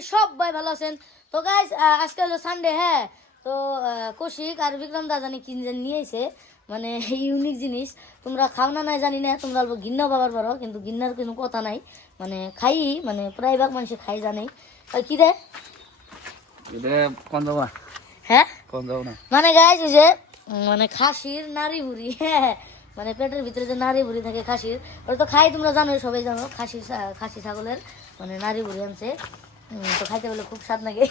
করি সবাই ভালো আছেন। তো গাইস আজকে হলো সানডে, হ্যাঁ। তো কৌশিক আর বিক্রম দা জানি কি নিয়ে এসে, মানে ইউনিক জিনিস। তোমরা খাও না নাই জানি না, তোমরা অল্প ঘিন্নাও পাবার পারো, কিন্তু ঘিন্নার কোনো কথা নাই। মানে খাই, মানে প্রায় ভাগ মানুষ খাই জানেই। কি রে হ্যাঁ, মানে গাইস ওই যে মানে খাসির নারী বুড়ি, হ্যাঁ, মানে পেটের ভিতরে যে নারী বুড়ি থাকে খাসির, ওটা তো খাই, তোমরা জানো, সবাই জানো। খাসি ছাগলের মানে নারী বুড়ি আনছে। তো খাইতে বলে খুব স্বাদ লাগে।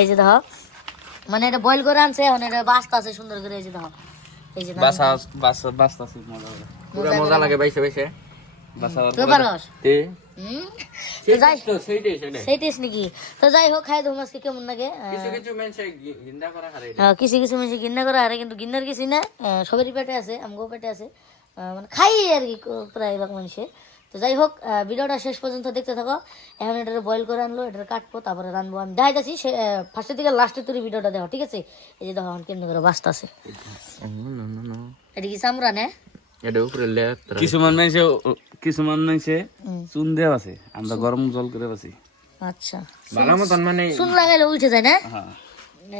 এই যে দেখো, মানে এটা বয়েল করে আনছে, এখন এটা বাস্তা আছে সুন্দর করে। এই যে দেখো, এই যে মজা লাগে বাইসে বাইসে তো পারস সেই টেস্ট নাকি। তো যাই হোক, খাই দো মাছকে কেমন লাগে। কিছু কিছু মানুষ ঘিন্না করা হারে, কিন্তু ঘিন্নার কিছু না, সবারই পেটে আছে, আমগো পেটে আছে, মানে খাই আর কি প্রায় ভাগ মানুষে। তো যাই হোক, ভিডিওটা শেষ পর্যন্ত দেখতে থাকো। এখন এটা বয়েল করে আনলো, এটা কাটবো, তারপরে রানবো। আমি দেখাইতেছি ফার্স্টের দিকে লাস্টের তুই ভিডিওটা দেখো, ঠিক আছে? এই যে দেখো এখন কেমন করে বাস্তা আছে। এটা কি চামড়া না? কিছুমান মানুষে চুন দেওয়া আছে, আমরা গরম জল করে বাসি। আচ্ছা, ভালো মতন মানে চুন লাগাইলে উঠে যায় না?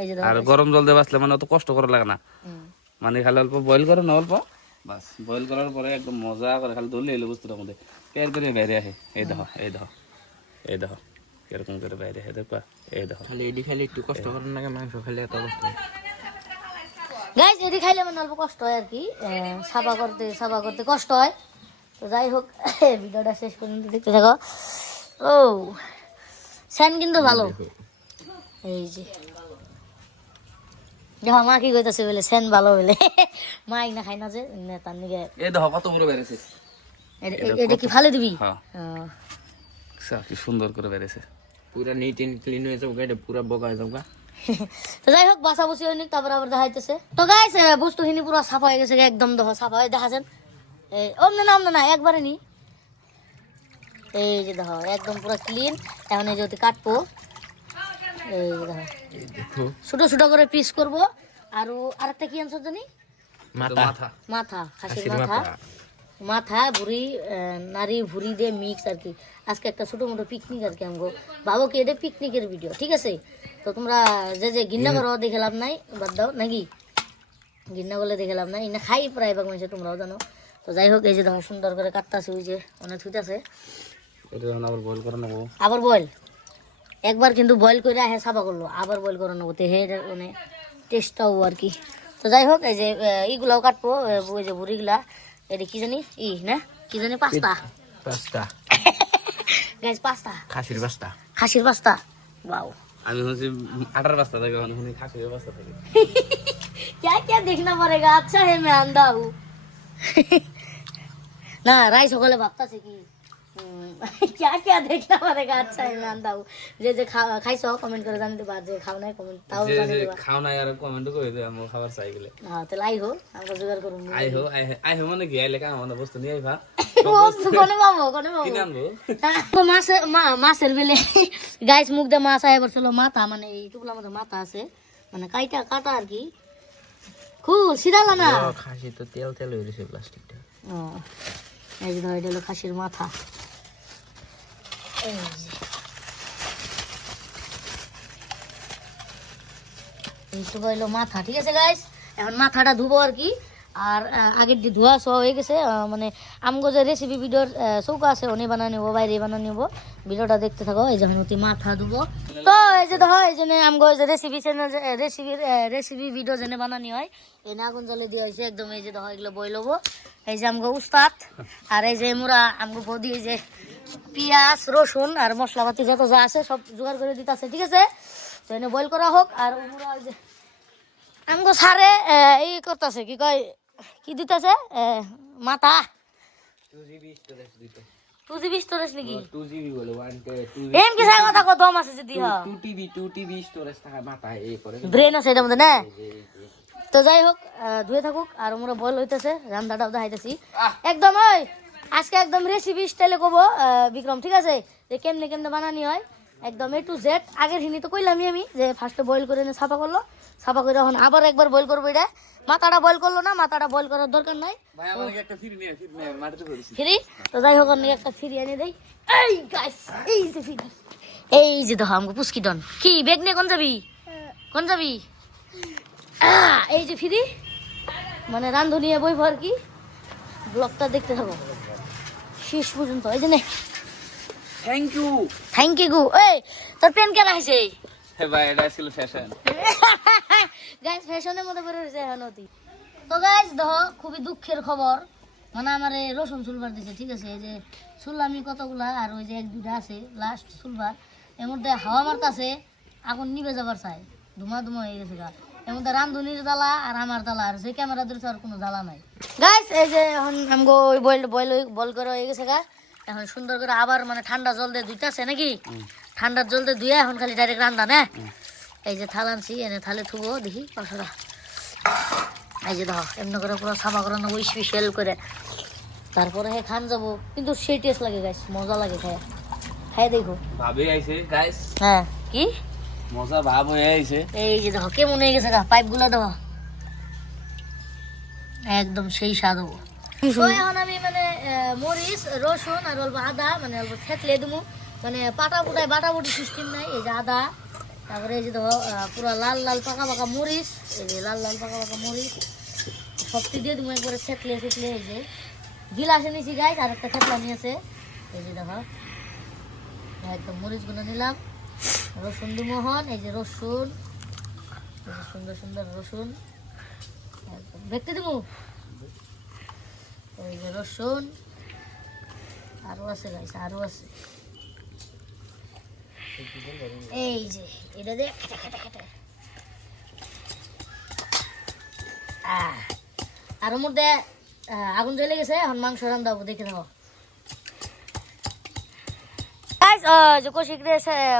এই যে আর গরম জল দিয়ে বাসলে মানে অত কষ্ট করা লাগে না, মানে খালি অল্প বয়েল করে না, অল্প বাস বয়েল করার পরে একদম মজা করে খালি ধরলে এলো বস্তুটার মধ্যে পের করে বাইরে আসে। এই দেখো এই দেখো এই দেখো এরকম করে বাইরে আসে, দেখবা? এই দেখো খালি এডি খালি একটু কষ্ট করার লাগে, মাংস খালি এত কষ্ট গাইস, এটি খাইলে মানে অল্প কষ্ট হয় আর কি, সাফা করতে কষ্ট হয়। তো যাই হোক, ভিডিওটা শেষ পর্যন্ত দেখতে থাকো। ও স্যান কিন্তু ভালো। এই যে দেখো মা কি কইতাছে বলে স্যান ভালো বলে। মা না খাই না যে তার নিকে। এই দেখো কত বড় বেরেছে, এটা কি ফালে দিবি? হ্যাঁ, কি সুন্দর করে বেরেছে, পুরো নিট এন্ড ক্লিন হয়ে যাবে, এটা পুরো বগা হয়ে যাবে। তো যাই হোক, বাসা বসে হইনি, তারপর আবার দেখাইতেছে। তো গাইস বস্তুখিনি পুরো সাফা হয়ে গেছে, একদম দেখো সাফা হয়ে দেখাছেন। এই অমনে না একবারে নি, এই যে দেখো একদম পুরো ক্লিন। এখন এই যদি কাটবো, এই দেখো ছোট ছোট করে পিস করব। আর আরেকটা কি আনছো জানি? মাথা, খাসির মাথা ভুড়ি, নারী ভুড়ি দিয়ে মিক্স আর কি। আজকে একটা ছোট মোটো পিকনিক আর কি। আমগো ভাবো কি এটা পিকনিকের ভিডিও, ঠিক আছে? তো তোমরা যে ঘিন্না করো দেখে লাভ নাই, বাদ দাও নাকি। ঘিন্না করলে দেখে লাভ নাই, না খাই প্রায় ভাগ মানুষ, তোমরাও জানো। তো যাই হোক, এই যে দেখো সুন্দর করে কাটতেছে, ওই যে অনেক থুইতেছে। আবার বয়েল একবার কিন্তু বয়েল করে হ্যাঁ সাফা করলো, আবার বয়েল করে নেবো, তো হ্যাঁ মানে টেস্টটাও আর কি। তো যাই হোক, এই যে এইগুলাও কাটবো, ওই যে বুড়িগুলা, এটা কি জানি না কি জানি, পাস্তা গাইস, পাস্তা খাসির পাস্তা। বাও, আমি হচ্ছে আটার পাস্তা থাকে, খাসির পাস্তা থাকে। क्या देखना पड़ेगा, अच्छा है मैं अंधा हूँ। ना राई सकाले ভাবতাছে কি क्या देखना पड़ेगा, अच्छा है मैं अंधा हूँ। যে খাইছো কমেন্ট করে জানিয়ে দিবা, যে খাও নাই কমেন্ট তাও জানিয়ে দিবা। খাও নাই আর কমেন্ট করে দে, আমরা খাবার চাই গেলে। হ্যাঁ, তাহলে আমরা জোগাড় করব। আই হো মানে কি আইলে কাম আমাদের বস্তু নিয়ে আইবা। কোনে মামো কিনে আনবো। তো মাছের বেলে গাইস মুখ দিয়ে মাছ আয় বলছিল, মাথা মানে এই টুকলার মধ্যে মাথা আছে, মানে কাটা আর কি। খুব সিরালা না, খাসি তো তেল হয়ে গেছে প্লাস্টিকটা। এই যে এটা হলো খাসির মাথা। এইটুকু হলো মাথা, ঠিক আছে গাইস? এখন মাথাটা ধুবো আর কি। আর আগের দিয়ে ধোয়া সব হয়ে গেছে, মানে আমগো যে রেসিপি ভিডিওর চৌকা আছে ওনে বানিয়ে নেবো, বাইরে বানিয়ে নেবো। ভিডিওটা দেখতে থাকো। এই যখন মাথা ধুবো, তো এই যে দেখো, এই জন্য আমগো যে রেসিপি চ্যানেল, রেসিপি ভিডিও যেন বানানি হয়, এই আগুন জলে দিয়ে হয়েছে একদম। এই যে দেখো এগুলো বই লবো। এই যে আমগো উস্তাদ, আর এই যে মোরা আমগো বৌদি, এই যে পেঁয়াজ রসুন আর মশলাপাতি যত যা আছে সব জোগাড় করে দিতে আছে, ঠিক আছে? তো এনে বয়েল করা হোক। আর মোরা ওই যে আমগো সারে এই করতেছে, কি কয়, কি দিতেছে মাথা 2GB স্টোরেজ নাকি? 2GB বলে 1 এম কি সাই কথা কত আছে যদি 2TB স্টোরেজ থাকে মাথা, এই করে ব্রেন আছে এটার মধ্যে না। তো যাই হোক, ধুয়ে থাকুক। আর আমরা বল হইতেছে, রান্নাটাও দেখাইতেছি একদম। ওই আজকে একদম রেসিপি স্টাইলে করবো বিক্রম, ঠিক আছে? যে কেমনে বানানি হয় একদম A to Z। আগের হিনি তো কইলামই আমি, যে ফার্স্টে বয়েল করে এনে সাফা করলো, সাফা করে এখন আবার একবার বয়েল করবো। এটা মাথাটা বয়েল করলো না, মাথাটা বয়েল করার দরকার নাই। ফ্রি তো যাই হোক, অনেক একটা ফ্রি এনে দেই। এই গাইস, এই যে ফ্রি, এই যে দেখো আমাকে পুস্কি ডন কি বেগ নিয়ে কোন যাবি কোন যাবি এই যে ফিরি মানে রান্ধনি বই আর কি ব্লগটা দেখতে থাকো শেষ পর্যন্ত এই যে নে থ্যাংক ইউ গো এই তোর পেন কেন আছে হে ভাই এটা ছিল ফ্যাশন গাইস ফ্যাশনের মধ্যে পড়ে রয়েছে এখন অতি তো গাইস দেখো খুবই দুঃখের খবর মানে আমার এই রসুন চুলবার দিছে ঠিক আছে এই যে চুললামি কতগুলা আর ওই যে এক দুইটা আছে লাস্ট চুলবার এর মধ্যে হাওয়া মারতাছে আগুন নিভে যাবার চাই ধুমা ধুমা হয়ে গেছে গা এর মধ্যে রান্ধনির জ্বালা আর আমার জ্বালা আর যে ক্যামেরা ধরেছে আর কোনো জ্বালা নাই গাইস এই যে এখন আমগো ওই বল করে হয়ে গেছে গা এখন সুন্দর করে আবার মানে ঠান্ডা জল দিয়ে ধুইতাছে নাকি ঠান্ডার জল দিয়ে ধুয়ে এখন খালি ডাইরেক্ট রান্না না এই যে থাল আনছি এনে থালে থুবো দেখি পাশরা এই যে দেখো এমনি করে পুরো সাফা করানো ওই স্পেশাল করে তারপরে হে খান যাবো কিন্তু সেই টেস্ট লাগে গাইস মজা লাগে খায় খাই দেখো ভাবে আইছে গাইস হ্যাঁ কি মজা ভাব হয়ে আইছে এই যে দেখো কেমন হয়ে গেছে গা পাইপ গুলা দেখো একদম সেই স্বাদ হবো তো এখন আমি মানে মরিচ রসুন আর অল্প আদা মানে অল্প থেতলে দেবো মানে পাটা পুটায় বাটা বুটি সিস্টেম নাই এই যে আদা তারপরে এই যে দেখো পুরো লাল লাল পাকা পাকা মরিচ এই যে লাল লাল পাকা পাকা মরিচ সবটি দিয়ে দেবো একবারে থেতলে এই যে গিলাসে নিয়েছি গাইস আর একটা থেতলা নিয়েছে এই যে দেখো একদম মরিচগুলো নিলাম রসুন দেবো হন এই যে রসুন এই যে সুন্দর সুন্দর রসুন একদম দেখতে দেবো এই যে রসুন আরো আছে গাইস আরো আছে এই যে এটা দে খেটে খেটে আর ওর মধ্যে আগুন জ্বলে গেছে এখন মাংস রান্ধাবো দেখে নাও যে কষিকরে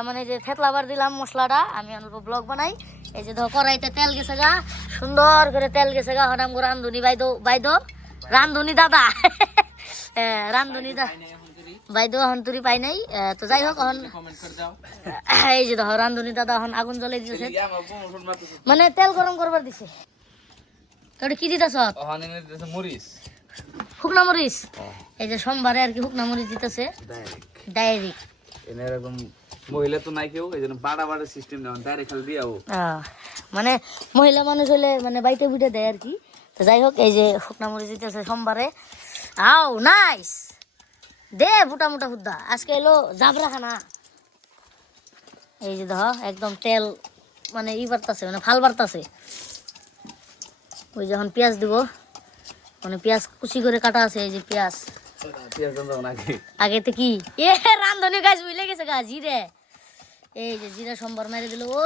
মানে যে থেতলাবার দিলাম মশলাটা আমি অল্প ব্লগ বানাই এই যে ধর কড়াইতে তেল গেছে গা সুন্দর করে তেল গেছে গা হঠাম করে রান্ধুনি বাইদো রান্ধুনি দাদা রান্ধুনি দা বাইদো হন্তরি পাই নাই তো যাই হোক এখন এই যে দেখো রান্ধুনি দাদা এখন আগুন জ্বলে দিয়েছে মানে তেল গরম করবার দিছে তোর কি দিতেছ মরিচ শুকনা মরিচ এই যে সোমবারে আর কি শুকনা মরিচ দিতেছে ডাইরেক্ট এরকম মহিলা তো নাই কেউ এই জন্য বাড়া সিস্টেম নেই ডাইরেক্ট খালি দিয়াও মানে মহিলা মানুষ হলে মানে বাইতে বুটে দেয় আর কি তো যাই হোক এই যে শুকনা মরিচ দিতেছে সোমবারে আও নাইস দে বুটা মুটা হুদ্দা আজকে এলো জাবরা খানা এই যে দেখো একদম তেল মানে ই বাড়তাছে মানে ফাল বাড়তাছে ওই যখন পেঁয়াজ দিব মানে পেঁয়াজ কুচি করে কাটা আছে এই যে পেঁয়াজ আগেতে কি এ রান্ধনি গাছ বুঝলে গেছে গা জিরে এই যে জিরা সম্বার মেরে দিল ও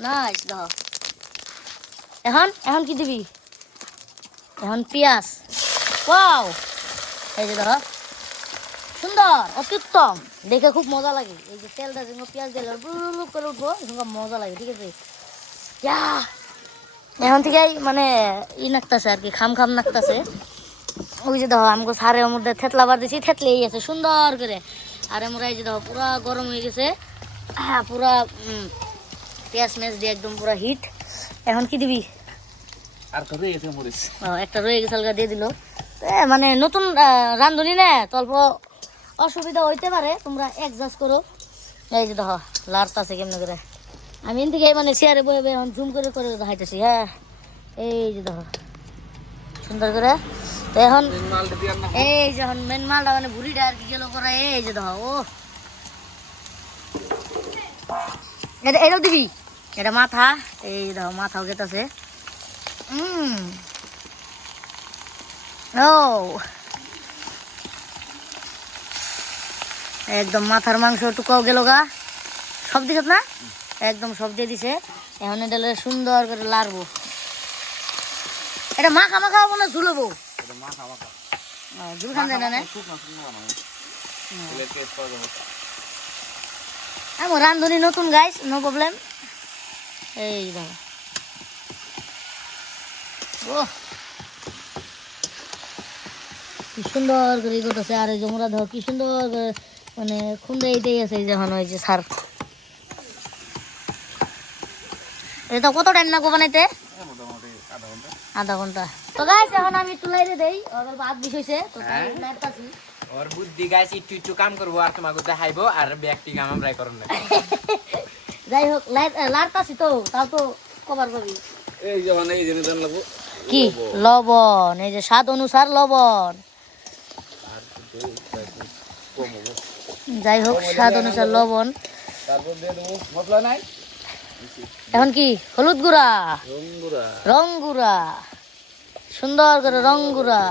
নাইস দেখো এখন কি দিবি এখন পেঁয়াজ ওয়াও এই যে দেখো সুন্দর অত্যুত্তম দেখে খুব মজা লাগে এই যে তেলটা যেন পেঁয়াজ দিলে বুলুক করে উঠবো এরকম মজা লাগে ঠিক আছে এখন থেকে মানে ই নাকতাছে আর কি খাম খাম নাকতাছে ওই যে দেখো আমাকে সারের মধ্যে থেতলাবার দিছি থেতলেই আছে সুন্দর করে আর আমরা এই যে দেখো পুরা গরম হয়ে গেছে হ্যাঁ পুরা পেঁয়াজ মেজ দিয়ে একদম পুরা হিট এখন কি দিবি আর কত রয়ে গেছে মরিচ একটা রয়ে গেছে হালকা দিয়ে দিল মানে নতুন রান্ধুনি না তো অল্প অসুবিধা হইতে পারে তোমরা অ্যাডজাস্ট করো এই যে দেখো লার্স আছে কেমন করে আমি এন থেকে মানে চেয়ারে বয়ে এখন জুম করে করে দেখাইতেছি হ্যাঁ এই যে দেখো সুন্দর করে তো এখন এই যে এখন মেন মালটা মানে ভুড়িটা আর কি গেল করা এই যে দেখো ও এটাও দিবি এটা মাথা এই দেখো মাথাও গেতাছে ও একদম মাথার মাংস টুকাও গেল গা সব দিছ না একদম সব দিয়ে দিছে এখন এটা সুন্দর করে লাড়বো এটা মাখা মাখা হবো না ঝুলবো ঝুল খান যায় না আমার রান্ধনি নতুন গাইস নো প্রবলেম এই দেখো ও কি সুন্দর করে করতেছে আর এই জমরা ধর কি সুন্দর করে মানে খুন্দে এইটাই আছে এই যখন ওই যে সার এটা কত টাইম লাগবো বানাইতে আধা ঘন্টা তো গাইস এখন আমি তুলাইরে দেই অল্প ভাত বিষ হইছে তো তাই নাড়তাছি ওর বুদ্ধি গাইস একটু একটু কাম করবো আর তোমাকে দেখাইবো আর ব্যক্তি কাম আমরাই করুন না যাই হোক লাড়তাছি তো তাও তো কভার করবি এই যে মানে এই জিনিস লাগবো কি লবণ এই যে স্বাদ অনুসার লবণ যাই হোক স্বাদ অনুসার লবণ তারপর দিয়ে দেবো মশলা নাই এখন কি হলুদ গুঁড়া রঙ্গুরা রং গুঁড়া সুন্দর করে রং গুঁড়া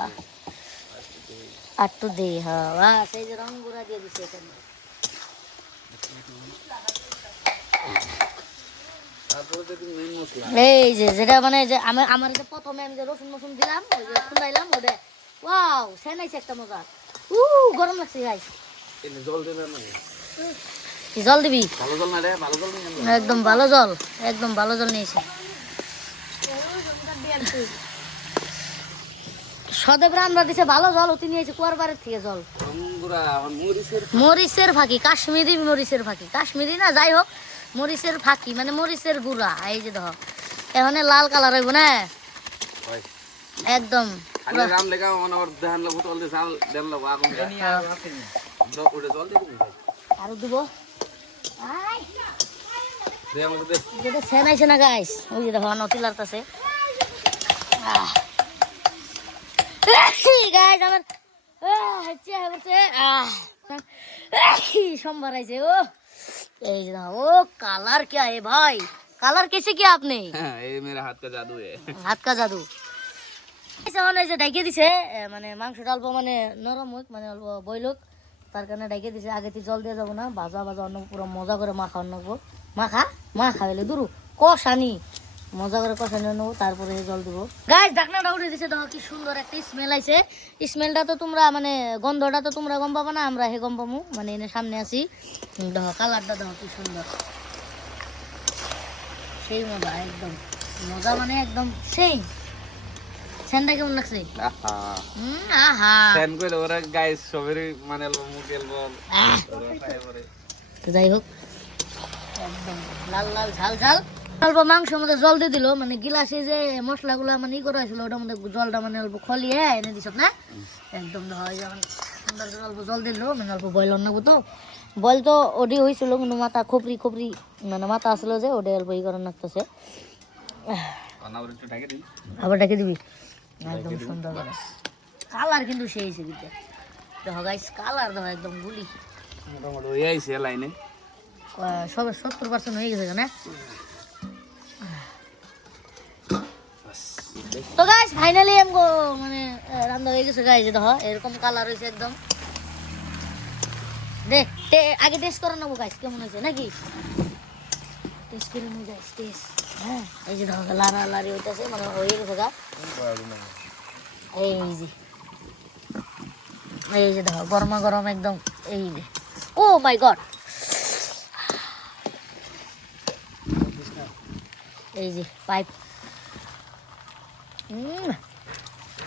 একটু দিই হ্যাঁ বাস এই যে রং গুঁড়া দিয়ে দিছে এখানে তারপর দিয়ে দেবো মেন মশলা এই যে যেটা মানে যে আমার যে প্রথমে আমি যে রসুন মসুন দিলাম ওই যে খুলাইলাম ওটা ওয়াও সেনাইছে একটা মজা গরম লাগছে গাইস এই জল দেবে না কি জল দিবি ভালো জল না রে ভালো জল নিয়ে একদম ভালো জল একদম ভালো জল নিয়েছে সদেব রান্না দিছে ভালো জল অতি নিয়েছে কুয়ার বাড়ির থেকে জল রঙ্গুরা মরিচের মরিচের ফাঁকি কাশ্মীরি মরিচের ফাঁকি কাশ্মীরি না যাই হোক মরিচের ফাঁকি মানে মরিচের গুঁড়া এই যে দেখো এখন লাল কালার হইব না হয় একদম খালি রাম লেখা মানে ওর ধান লাগবো জল দিয়ে চাল দেন লাগবো আগুন জল উঠে জল দিয়ে দিবি আরো দিব দে আমাকে দে যেটা সেনাইছে না গাইস ওই যে দেখো নতি লাগতেছে গাইস আমার হচ্ছে হচ্ছে সোমবার আইছে ও এই যে দেখো ও কালার क्या है भाई কালার कैसे किया आपने হ্যাঁ এই মেরা হাত কা জাদু है হাত কা জাদু এখন এই যে ডাইকে দিছে মানে মাংসটা অল্প মানে নরম হোক মানে অল্প বইলুক তার কারণে ডাইকে দিছে আগে থেকে জল দিয়ে যাবো না ভাজা ভাজা অন্য পুরো মজা করে মাখা অন্য মাখা হইলে দুরু কষানি মজা করে কষানি নেবো তারপরে জল দেবো গাছ ঢাকনাটা উঠে দিছে দেখো কি সুন্দর একটা স্মেল আইছে স্মেলটা তো তোমরা মানে গন্ধটা তো তোমরা গম পাবো না আমরা হে গম পাবো মানে এনে সামনে আছি দেখো কালারটা দেখো কি সুন্দর সেই মজা একদম মজা মানে একদম সেই সেনটা কেমন লাগছে আহা আহা সেন কইলে ওরা গাইস সবেরই মানে মুকেল বল তো যাই হোক একদম লাল লাল ঝাল ঝাল অল্প মাংসের মধ্যে জল দিয়ে দিল মানে গিলাসে যে মশলাগুলো মানে ই করা হয়েছিল ওটার মধ্যে জলটা মানে অল্প খলিয়ে এনে দিছ না একদম হয় যেমন সুন্দর করে অল্প জল দিল মানে অল্প বয়ল নেবো তো বয়ল তো ওডি হয়েছিল কিন্তু মাথা খপরি খপরি মানে মাথা আসলো যে ওটা অল্প ই করে নাকতেছে আবার ডাকে দিবি একদম সুন্দর করে কালার কিন্তু সেই হয়েছে কিন্তু দেখো গাইস কালার দেখো একদম গুলি মোটামুটি ওই আইছে লাইনে সবে 70% হয়ে গেছে না তো গাইস ফাইনালি আমগো মানে রান্না হয়ে গেছে গাইস দেখো এরকম কালার হয়েছে একদম দেখ আগে টেস্ট করে নেবো গাইস কেমন হয়েছে নাকি টেস্ট করে নেবো গাইস টেস্ট হ্যাঁ এই যে দেখো লারা লারি হইতেছে মানে হয়ে গেছে গা এই যে দেখো গরমা গরম একদম এই যে ও মাই গড এই যে পাইপ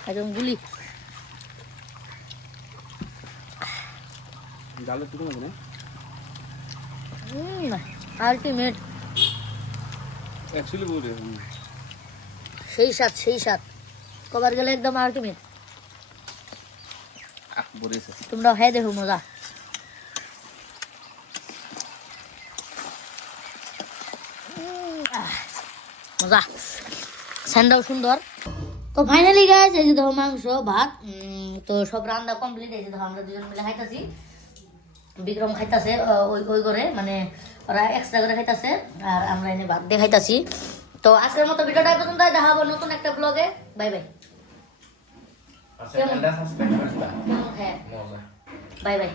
একদম গুলি জালে তুই না আলটিমেট অ্যাকচুয়ালি বল রে সেই সাত কবার গেলে একদম আলটিমেট বলেছে তোমরা হ্যাঁ দেখো মজা মজা স্যান্ডাও সুন্দর তো ফাইনালি গাইস এই যে দেখো মাংস ভাত তো সব রান্না কমপ্লিট এই যে দেখো আমরা দুজন মিলে খাইতাছি বিক্রম খাইতাছে ওই করে মানে ওরা এক্সট্রা করে খাইতাছে আর আমরা এনে ভাত দিয়ে খাইতাছি তো আজকের মতো ভিডিওটা এই পর্যন্ত দেখা হবে নতুন একটা ব্লগে বাই বাই কেমন হ্যাঁ বাই বাই